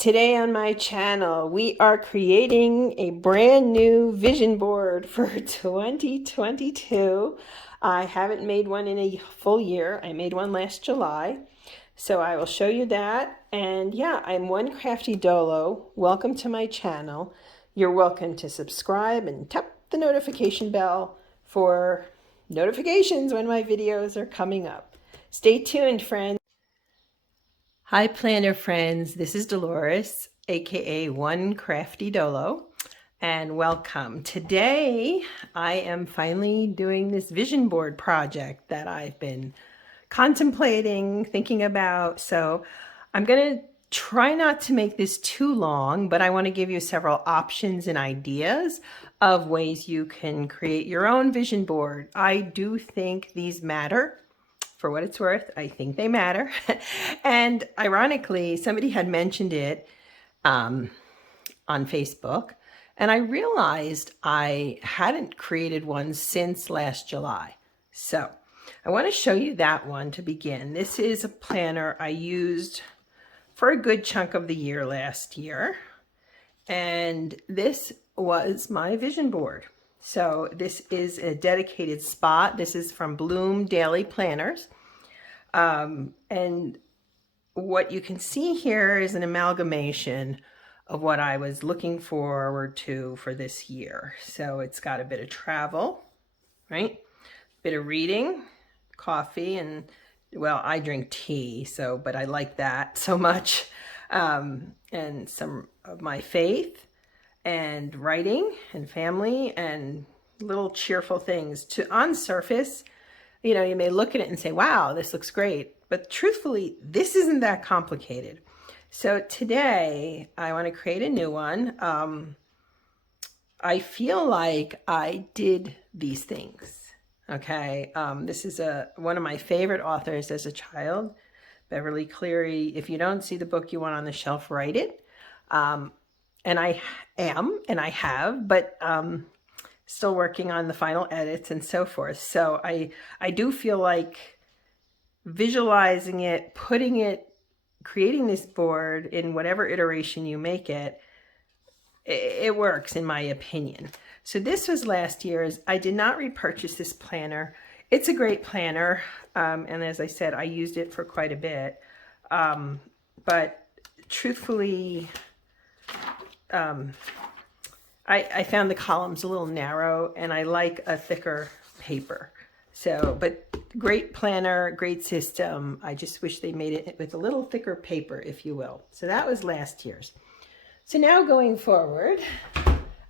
Today on my channel, we are creating a brand new vision board for 2022. I haven't made one in a full year. I made one last July. So I will show you that. And yeah, I'm One Crafty Dolo. Welcome to my channel. You're welcome to subscribe and tap the notification bell for notifications when my videos are coming up. Stay tuned, friends. Hi planner friends, this is Dolores, aka One Crafty Dolo, and welcome. Today I am finally doing this vision board project that I've been contemplating, thinking about. So I'm going to try not to make this too long, but I want to give you several options and ideas of ways you can create your own vision board. I do think these matter. For what it's worth, I think they matter. And ironically, somebody had mentioned it on Facebook, and I realized I hadn't created one since last July. So I want to show you that one to begin. This is a planner I used for a good chunk of the year last year. And this was my vision board. So this is a dedicated spot. This is from Bloom Daily Planners. And what you can see here is an amalgamation of what I was looking forward to for this year. So it's got a bit of travel, right? A bit of reading, coffee, and well, I drink tea, but I like that so much. And some of my faith and writing and family and little cheerful things. On surface, you know, you may look at it and say, wow, this looks great. But truthfully, this isn't that complicated. So today I want to create a new one. I feel like I did these things. Okay. This is one of my favorite authors as a child, Beverly Cleary. If you don't see the book you want on the shelf, write it. And I am, and I have, but still working on the final edits and so forth. So I do feel like visualizing it, creating this board in whatever iteration you make it, it works in my opinion. So this was last year's. I did not repurchase this planner. It's a great planner. And as I said, I used it for quite a bit. But truthfully, I found the columns a little narrow, and I like a thicker paper. So, but great planner, great system. I just wish they made it with a little thicker paper, if you will. So that was last year's. So now going forward,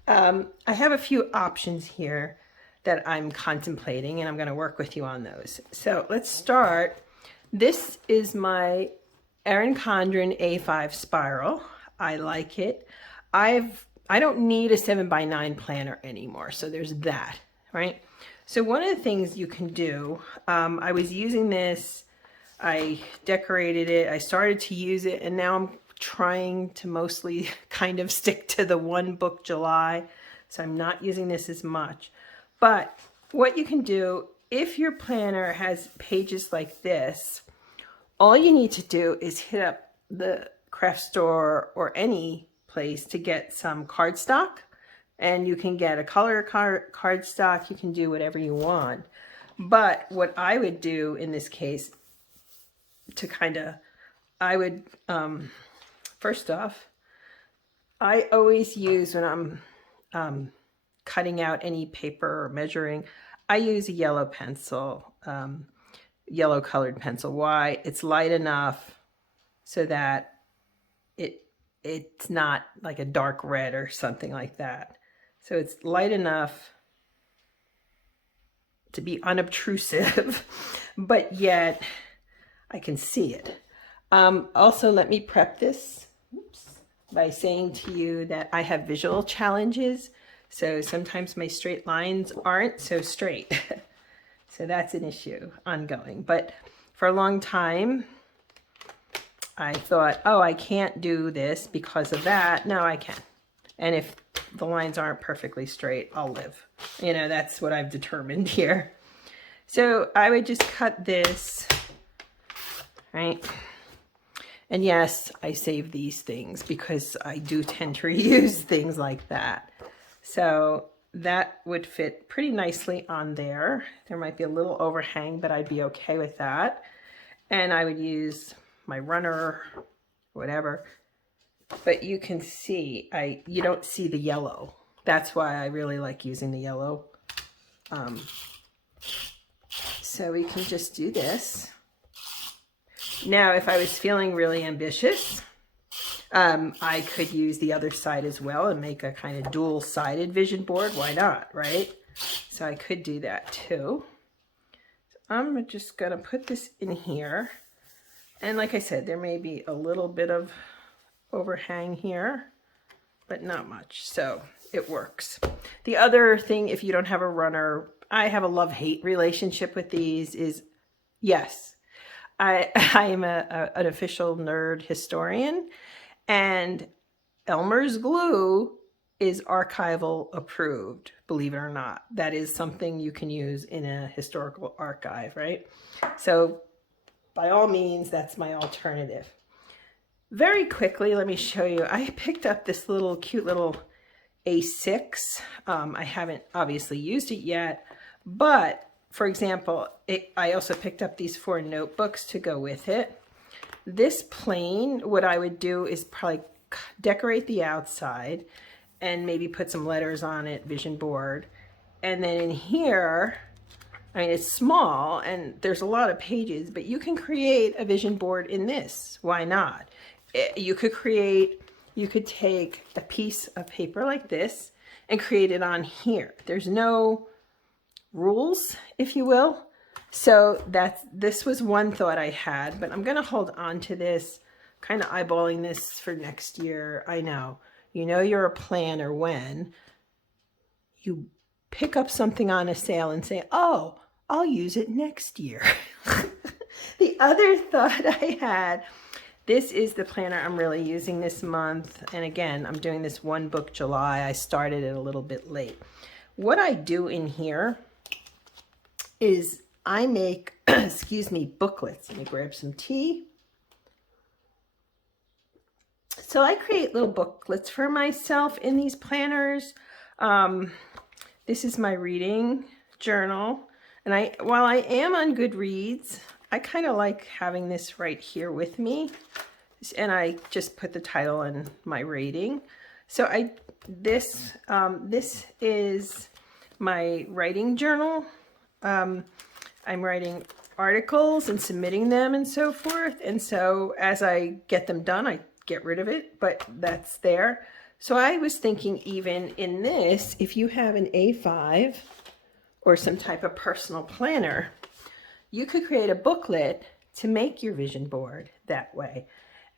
I have a few options here that I'm contemplating, and I'm going to work with you on those. So let's start. This is my Erin Condren A5 spiral. I like it. I don't need a 7x9 planner anymore. So there's that, right? So one of the things you can do, I was using this, I decorated it, I started to use it, and now I'm trying to mostly kind of stick to the one book July. So I'm not using this as much. But what you can do, if your planner has pages like this, all you need to do is hit up the craft store or any place to get some cardstock, and you can get a color cardstock. You can do whatever you want. But what I would do in this case first off, I always use when I'm cutting out any paper or measuring, I use a yellow pencil, yellow colored pencil. Why? It's light enough so that it's not like a dark red or something like that. So it's light enough to be unobtrusive, but yet I can see it. Also, let me prep this by saying to you that I have visual challenges. So sometimes my straight lines aren't so straight. So that's an issue ongoing. But for a long time, I thought, oh, I can't do this because of that. No, I can. And if the lines aren't perfectly straight, I'll live. You know, that's what I've determined here. So I would just cut this, right? And yes, I save these things because I do tend to reuse things like that. So that would fit pretty nicely on there. There might be a little overhang, but I'd be okay with that. And I would use my runner, whatever. But you can see, you don't see the yellow. That's why I really like using the yellow. So we can just do this. Now, if I was feeling really ambitious, I could use the other side as well and make a kind of dual-sided vision board. Why not, right? So I could do that too. So I'm just going to put this in here. And like I said, there may be a little bit of overhang here, but not much. So it works. The other thing, if you don't have a runner, I have a love-hate relationship with these, is yes, I am an official nerd historian, and Elmer's glue is archival approved, believe it or not. That is something you can use in a historical archive, right? So by all means, that's my alternative. Very quickly, let me show you. I picked up this little cute little A6. I haven't obviously used it yet, but for example, I also picked up these 4 notebooks to go with it. This plain, what I would do is probably decorate the outside and maybe put some letters on it, vision board. And then in here, I mean, it's small and there's a lot of pages, but you can create a vision board in this. Why not? You could take a piece of paper like this and create it on here. There's no rules, if you will. So this was one thought I had, but I'm going to hold on to this, kind of eyeballing this for next year. I know, you're a planner when you pick up something on a sale and say, oh, I'll use it next year. The other thought I had, this is the planner I'm really using this month. And again, I'm doing this one book July. I started it a little bit late. What I do in here is I make, excuse me, booklets. Let me grab some tea. So I create little booklets for myself in these planners. This is my reading journal. And while I am on Goodreads, I kind of like having this right here with me. And I just put the title and my rating. So this is my writing journal. I'm writing articles and submitting them and so forth. And so as I get them done, I get rid of it, but that's there. So I was thinking even in this, if you have an A5 or some type of personal planner, you could create a booklet to make your vision board that way.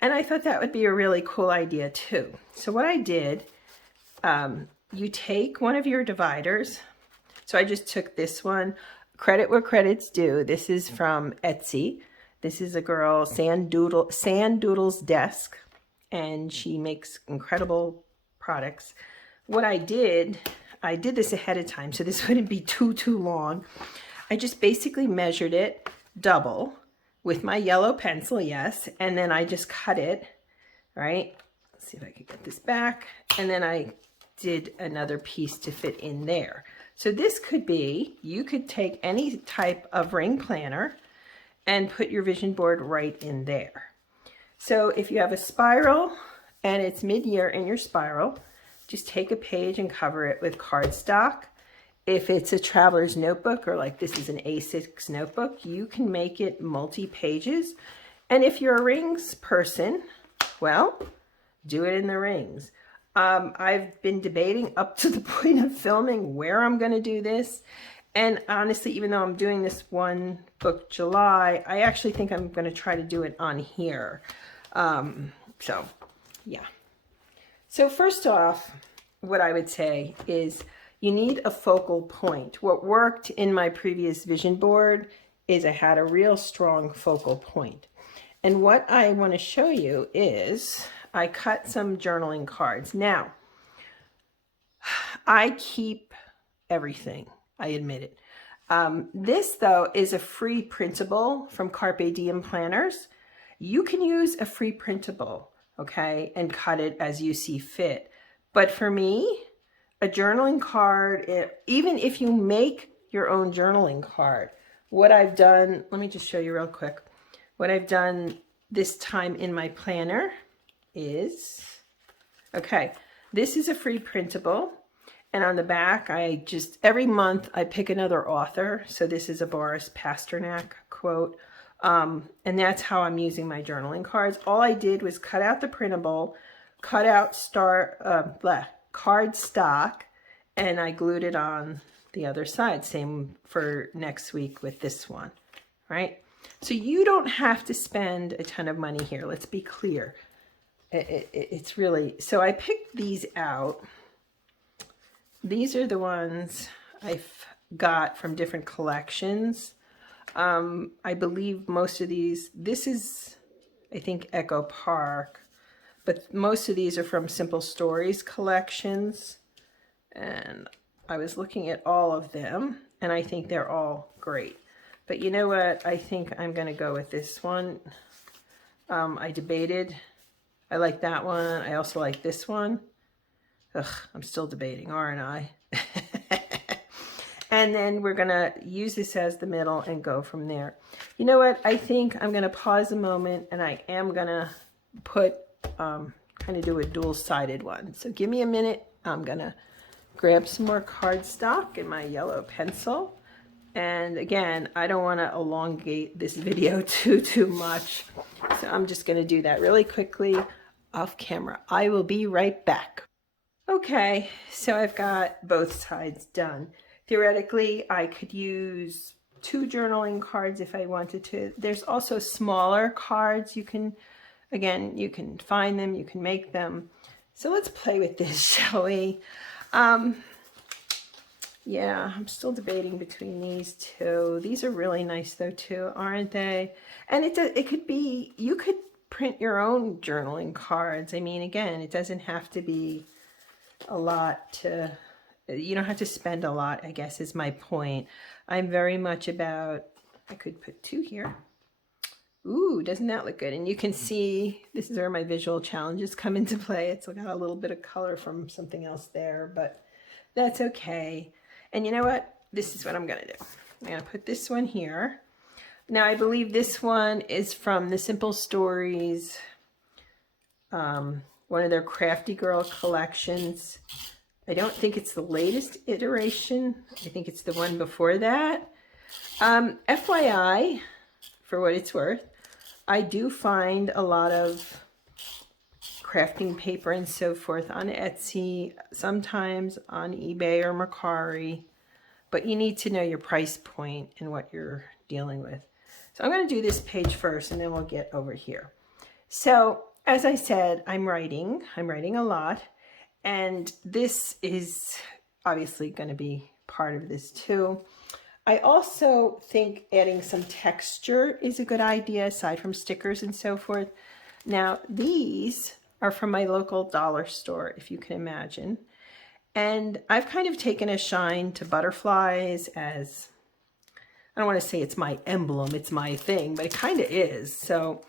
And I thought that would be a really cool idea too. So what I did, you take one of your dividers. So I just took this one. Credit where credit's due. This is from Etsy. This is a girl, Sand Doodle's Desk, and she makes incredible products. What I did this ahead of time, so this wouldn't be too long. I just basically measured it double with my yellow pencil, yes, and then I just cut it, right? Let's see if I can get this back. And then I did another piece to fit in there. So this could be, you could take any type of ring planner and put your vision board right in there. So if you have a spiral and it's mid-year in your spiral, just take a page and cover it with cardstock. If it's a traveler's notebook, or like this is an A6 notebook, you can make it multi-pages. And if you're a rings person, well, do it in the rings. I've been debating up to the point of filming where I'm going to do this. And honestly, even though I'm doing this one book July, I actually think I'm going to try to do it on here. So, yeah. So first off, what I would say is you need a focal point. What worked in my previous vision board is I had a real strong focal point. And what I want to show you is I cut some journaling cards. Now, I keep everything, I admit it. This, though, is a free printable from Carpe Diem Planners. You can use a free printable, okay, and cut it as you see fit. But for me, a journaling card, even if you make your own journaling card, what I've done, let me just show you real quick. What I've done this time in my planner is, okay, this is a free printable. And on the back, every month I pick another author. So this is a Boris Pasternak quote. And that's how I'm using my journaling cards. All I did was cut out the printable, cut out card stock, and I glued it on the other side. Same for next week with this one, right? So you don't have to spend a ton of money here. Let's be clear. It's really, so I picked these out. These are the ones I've got from different collections. I believe most of these, this is, I think, Echo Park, but most of these are from Simple Stories collections. And I was looking at all of them, and I think they're all great. But you know what? I think I'm going to go with this one. I debated. I like that one. I also like this one. Ugh, I'm still debating, aren't I? And then we're going to use this as the middle and go from there. You know what? I think I'm going to pause a moment, and I am going to put, kind of do a dual-sided one. So give me a minute. I'm going to grab some more cardstock and my yellow pencil. And again, I don't want to elongate this video too much. So I'm just going to do that really quickly off camera. I will be right back. Okay, so I've got both sides done. Theoretically, I could use 2 journaling cards if I wanted to. There's also smaller cards. You can, again, you can find them, you can make them. So let's play with this, shall we? Yeah, I'm still debating between these two. These are really nice though too, aren't they? And it could be, you could print your own journaling cards. I mean, again, it doesn't have to be a lot to, you don't have to spend a lot, I guess is my point. I'm very much about, I could put 2 here. Ooh, doesn't that look good? And you can see, this is where my visual challenges come into play. It's got a little bit of color from something else there, but that's okay. And you know what? This is what I'm going to do. I'm going to put this one here. Now, I believe this one is from the Simple Stories, one of their Crafty Girl collections. I don't think it's the latest iteration. I think it's the one before that. FYI, for what it's worth, I do find a lot of crafting paper and so forth on Etsy, sometimes on eBay or Mercari, but you need to know your price point and what you're dealing with. So I'm going to do this page first, and then we'll get over here. So as I said, I'm writing a lot, and this is obviously going to be part of this too. I also think adding some texture is a good idea, aside from stickers and so forth. Now, these are from my local dollar store, if you can imagine. And I've kind of taken a shine to butterflies as, I don't want to say it's my emblem, it's my thing, but it kind of is. So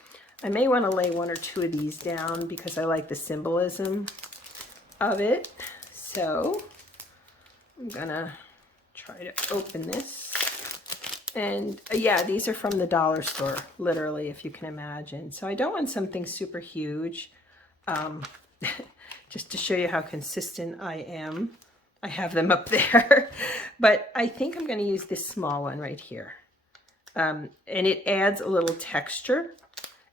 I may want to lay 1 or 2 of these down because I like the symbolism of it. So I'm going to try to open this. And yeah, these are from the dollar store, literally, if you can imagine. So I don't want something super huge. Just to show you how consistent I am. I have them up there. But I think I'm going to use this small one right here. And it adds a little texture.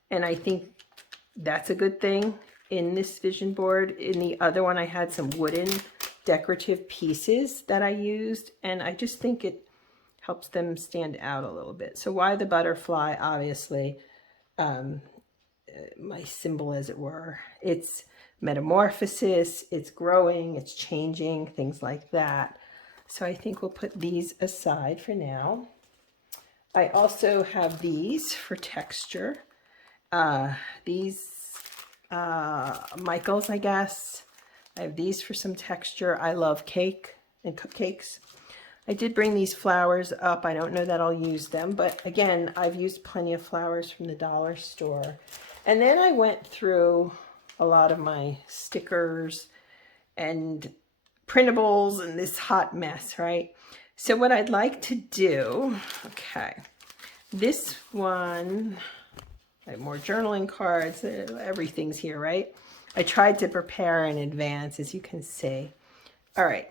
And I think that's a good thing in this vision board. In the other one, I had some wooden decorative pieces that I used. And I just think it helps them stand out a little bit. So why the butterfly? Obviously, my symbol, as it were. It's metamorphosis, it's growing, it's changing, things like that. So I think we'll put these aside for now. I also have these for texture. These Michaels, I guess. I have these for some texture. I love cake and cupcakes. I did bring these flowers up. I don't know that I'll use them, but again, I've used plenty of flowers from the dollar store. And then I went through a lot of my stickers and printables and this hot mess, right? So what I'd like to do, okay, this one, I have more journaling cards, everything's here, right? I tried to prepare in advance, as you can see. All right.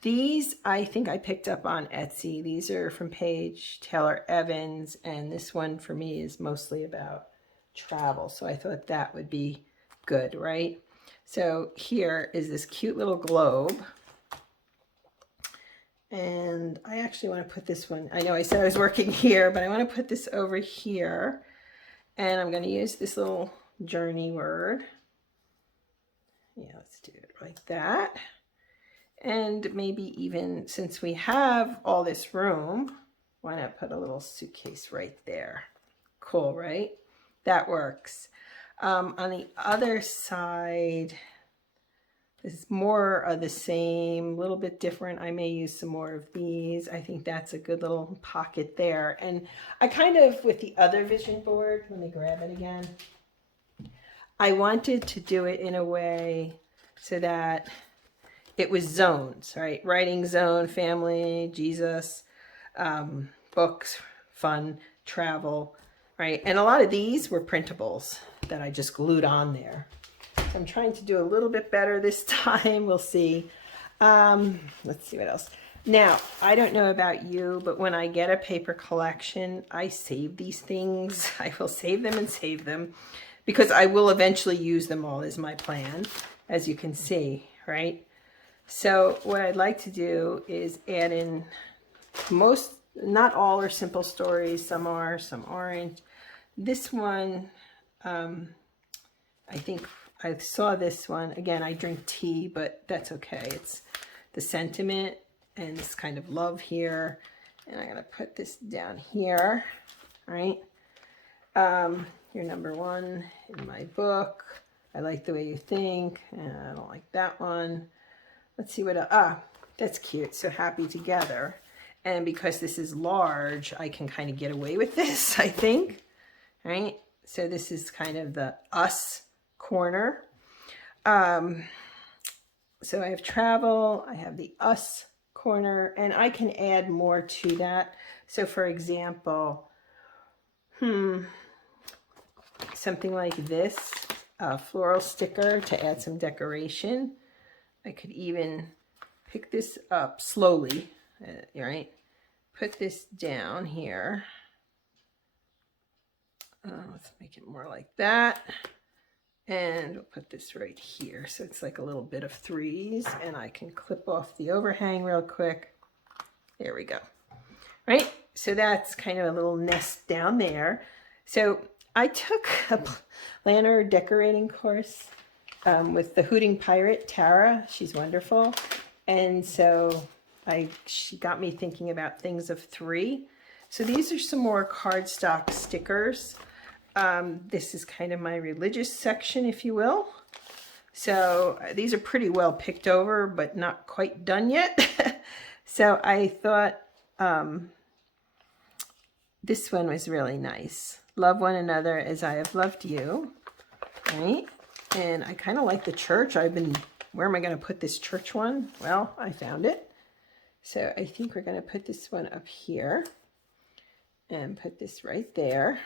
These, I think I picked up on Etsy. These are from Paige Taylor Evans, and this one for me is mostly about travel. So I thought that would be good, right? So here is this cute little globe. And I actually want to put this one, I know I said I was working here, but I want to put this over here. And I'm going to use this little journey word. Yeah, let's do it like that. And maybe even since we have all this room, why not put a little suitcase right there? Cool, right? That works. On the other side, this is more of the same, a little bit different. I may use some more of these. I think that's a good little pocket there. And I kind of, with the other vision board, let me grab it again. I wanted to do it in a way so that it was zones, right? Writing zone, family, Jesus, books, fun, travel, right? And a lot of these were printables that I just glued on there. So I'm trying to do a little bit better this time. We'll see. Let's see what else. Now, I don't know about you, but when I get a paper collection, I save these things. I will save them and save them because I will eventually use them all is my plan, as you can see, right? So what I'd like to do is add in most, not all are simple stories. Some are, some aren't. This one, I think I saw this one. Again, I drink tea, but that's okay. It's the sentiment and this kind of love here. And I'm going to put this down here, right? You're number one in my book. I like the way you think. I don't like that one. Let's see what, that's cute. So happy together. And because this is large, I can kind of get away with this, I think, right? So this is kind of the us corner. So I have travel, I have the us corner, and I can add more to that. So for example, something like this, a floral sticker to add some decoration. I could even pick this up slowly, right? Put this down here. Let's make it more like that. And we'll put this right here. So it's like a little bit of threes, and I can clip off the overhang real quick. There we go. Right? So that's kind of a little nest down there. So I took a planner decorating course with the Hooting Pirate, Tara. She's wonderful. And so she got me thinking about things of three. So these are some more cardstock stickers. This is kind of my religious section, if you will. So these are pretty well picked over, but not quite done yet. So I thought this one was really nice. Love one another as I have loved you, right? And I kind of like the church. Where am I going to put this church one? Well, I found it. So I think we're going to put this one up here and put this right there.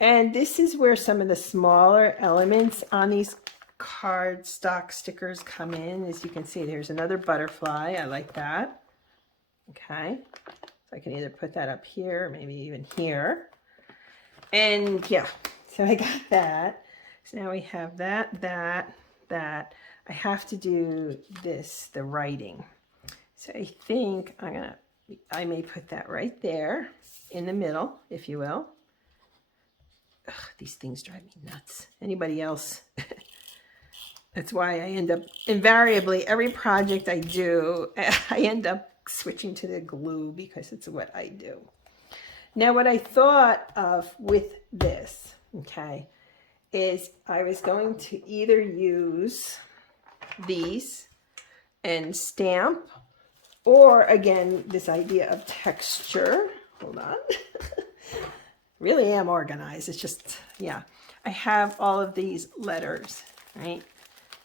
And this is where some of the smaller elements on these cardstock stickers come in. As you can see, there's another butterfly. I like that. Okay. So I can either put that up here, or maybe even here. And yeah, so I got that. So now we have that. I have to do this, the writing. So I think I may put that right there in the middle, if you will. Ugh, these things drive me nuts. Anybody else? That's why I end up, invariably, every project I do, I end up switching to the glue because it's what I do. Now, what I thought of with this, okay, is I was going to either use these and stamp Or again, this idea of texture. Hold on. Really am organized. It's just, yeah. I have all of these letters, right?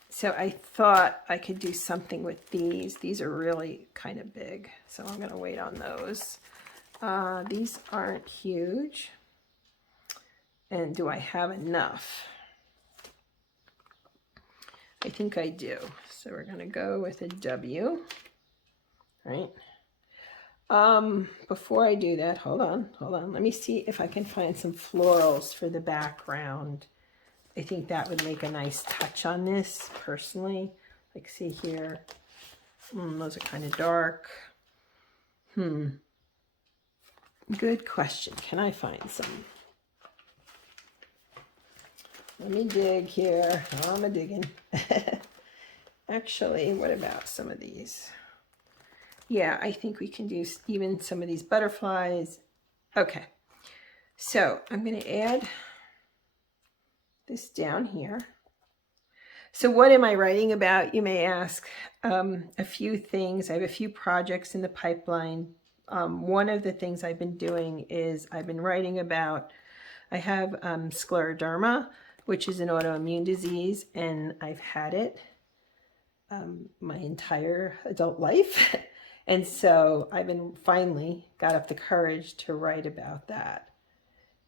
So I thought I could do something with these. These are really kind of big, so I'm going to wait on those. These aren't huge. And do I have enough? I think I do. So we're going to go with a W, right? Before I do that, hold on. Let me see if I can find some florals for the background. I think that would make a nice touch on this, personally. Like, see here. Those are kind of dark. Good question. Can I find some? Let me dig here. Oh, I'm digging. Actually, what about some of these? Yeah, I think we can do even some of these butterflies. Okay, so I'm going to add this down here. So what am I writing about, you may ask? A few things. I have a few projects in the pipeline. One of the things I've been doing is I've been writing about, I have scleroderma, which is an autoimmune disease, and I've had it my entire adult life. And so I've been finally got up the courage to write about that.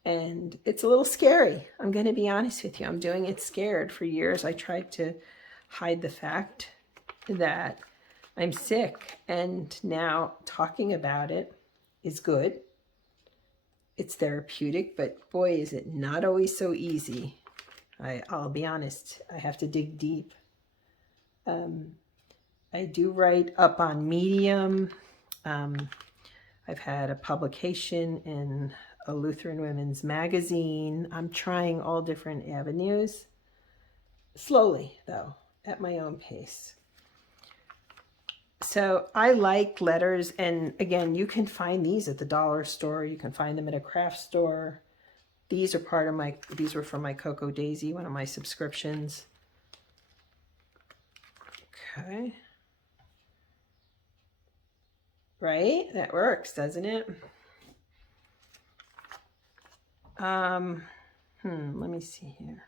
And it's a little scary. I'm going to be honest with you. I'm doing it scared. For years, I tried to hide the fact that I'm sick. And now talking about it is good. It's therapeutic, but boy, is it not always so easy. I'll be honest. I have to dig deep. I do write up on Medium. I've had a publication in a Lutheran Women's magazine. I'm trying all different avenues. Slowly, though, at my own pace. So I like letters, and again, you can find these at the dollar store. You can find them at a craft store. These are part of these were from my Cocoa Daisy, one of my subscriptions. Okay. Right? That works, doesn't it? Let me see here.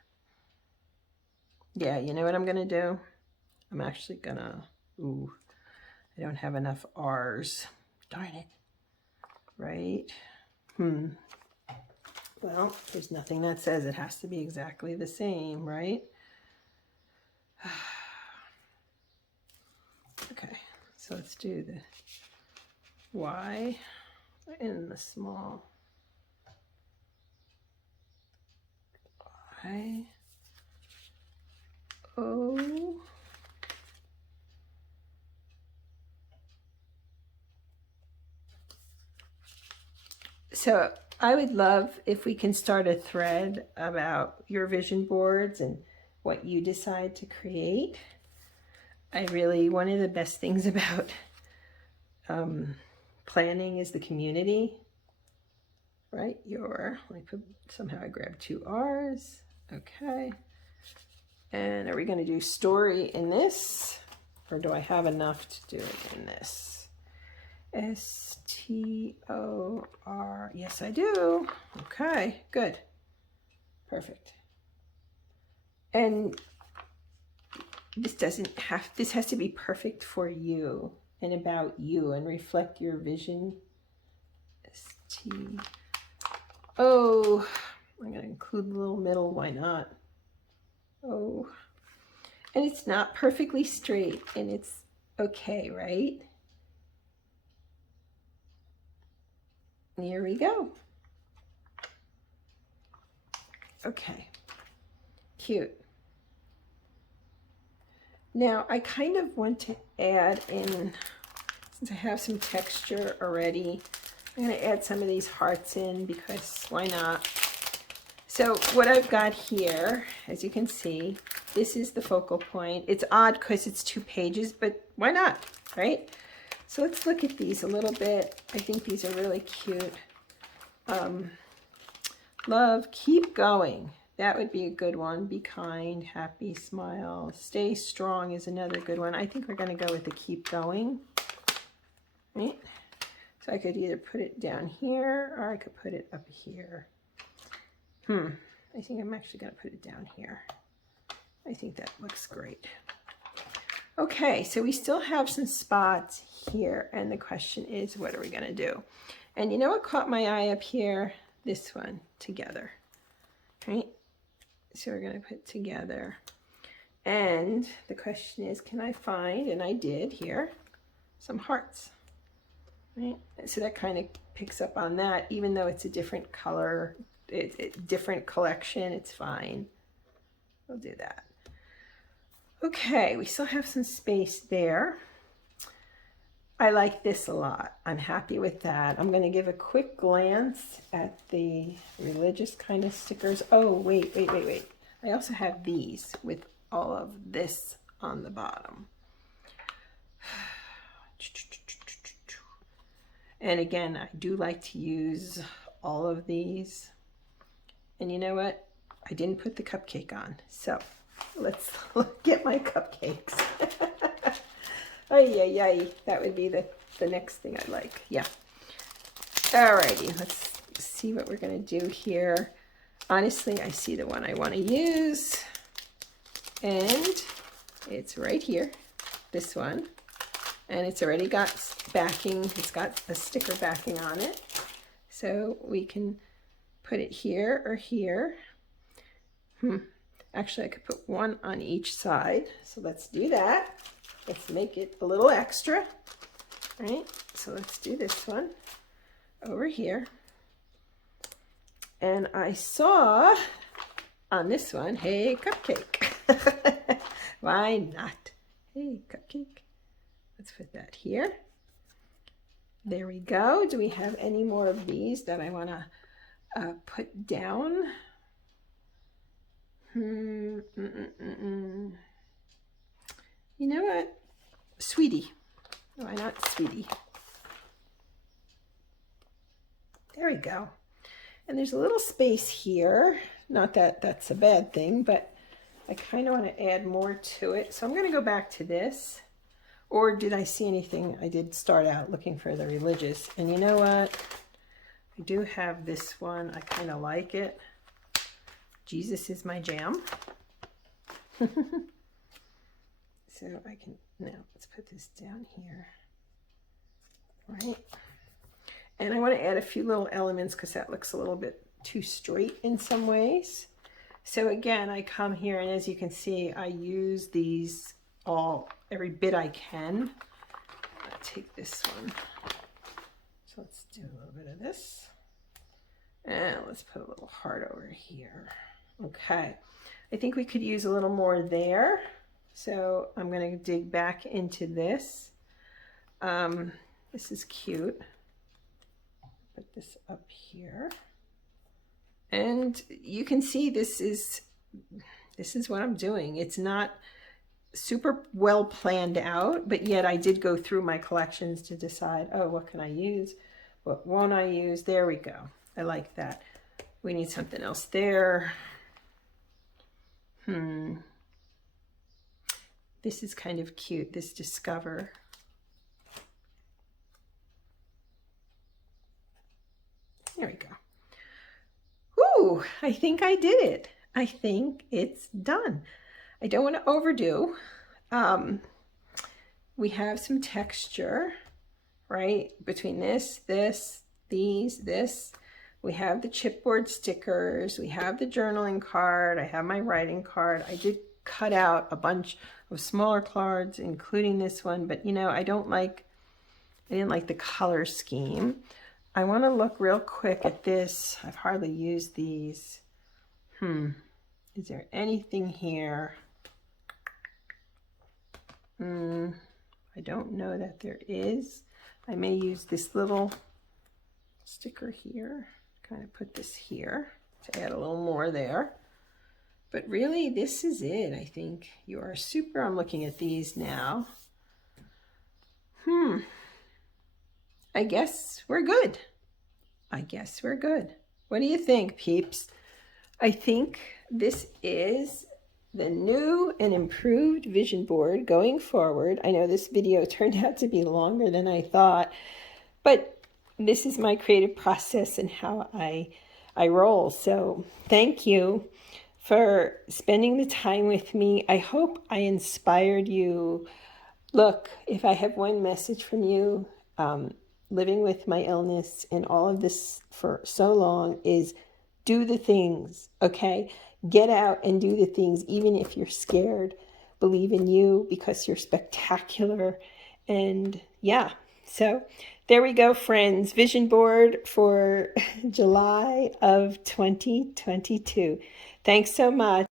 Yeah, you know what I'm gonna do? I'm actually gonna, I don't have enough R's. Darn it. Right? Well, there's nothing that says it has to be exactly the same, right? Okay, so let's do the Y in the small Y, O, so I would love if we can start a thread about your vision boards and what you decide to create. One of the best things about planning is the community, right? Let me put, somehow I grabbed 2 R's. Okay. And are we going to do story in this? Or do I have enough to do it in this? S-T-O-R. Yes, I do. Okay, good. Perfect. And this has to be perfect for you and about you and reflect your vision. S-T-O. I'm going to include the little middle. Why not? Oh. And it's not perfectly straight, and it's okay, right? Here we go. Okay. Cute. Now, I kind of want to add in, since I have some texture already, I'm going to add some of these hearts in because why not? So what I've got here, as you can see, this is the focal point. It's odd because it's 2 pages, but why not, right? So let's look at these a little bit. I think these are really cute. Love, keep going. That would be a good one. Be kind, happy, smile. Stay strong is another good one. I think we're going to go with the keep going. right? So I could either put it down here or I could put it up here. I think I'm actually going to put it down here. I think that looks great. Okay, so we still have some spots here, and the question is, what are we going to do? And you know what caught my eye up here? This one together, right? So we're going to put together. And the question is, can I find, and I did here, some hearts, right? So that kind of picks up on that, even though it's a different color, different collection, it's fine. We'll do that. Okay, we still have some space there. I like this a lot. I'm happy with that. I'm going to give a quick glance at the religious kind of stickers. Oh, wait. I also have these with all of this on the bottom. And again, I do like to use all of these. And you know what? I didn't put the cupcake on. So let's get my cupcakes. Ay. That would be the next thing I like. Yeah. Alrighty, let's see what we're going to do here. Honestly, I see the one I want to use. And it's right here. This one. And it's already got backing. It's got a sticker backing on it. So we can put it here or here. Actually, I could put one on each side. So let's do that. Let's make it a little extra, right? So let's do this one over here. And I saw on this one, hey, cupcake. Why not? Hey, cupcake. Let's put that here. There we go. Do we have any more of these that I want to put down? You know what? Sweetie. Why not Sweetie? There we go. And there's a little space here. Not that that's a bad thing, but I kind of want to add more to it. So I'm going to go back to this. Or did I see anything? I did start out looking for the religious. And you know what? I do have this one. I kind of like it. Jesus is my jam. So I can, now let's put this down here. Right? And I want to add a few little elements because that looks a little bit too straight in some ways. So again, I come here and as you can see, I use these every bit I can. I'll take this one. So let's do a little bit of this. And let's put a little heart over here. Okay. I think we could use a little more there. So I'm going to dig back into this. This is cute. Put this up here. And you can see this is what I'm doing. It's not super well planned out, but yet I did go through my collections to decide, oh, what can I use? What won't I use? There we go. I like that. We need something else there. This is kind of cute, this Discover. There we go. Ooh, I think I did it. I think it's done. I don't want to overdo. We have some texture, right? Between this, this. We have the chipboard stickers. We have the journaling card. I have my writing card. I did cut out a bunch of smaller cards, including this one, but you know, I didn't like the color scheme. I want to look real quick at this. I've hardly used these. Is there anything here? I don't know that there is. I may use this little sticker here. Kind of put this here to add a little more there. But really, this is it, I think. You are super. I'm looking at these now. I guess we're good. What do you think, peeps? I think this is the new and improved vision board going forward. I know this video turned out to be longer than I thought, but this is my creative process and how I roll. So thank you for spending the time with me. I hope I inspired you. Look, if I have one message from you, living with my illness and all of this for so long, is do the things, okay? Get out and do the things, even if you're scared. Believe in you because you're spectacular. And yeah, so there we go, friends. Vision board for July of 2022. Thanks so much.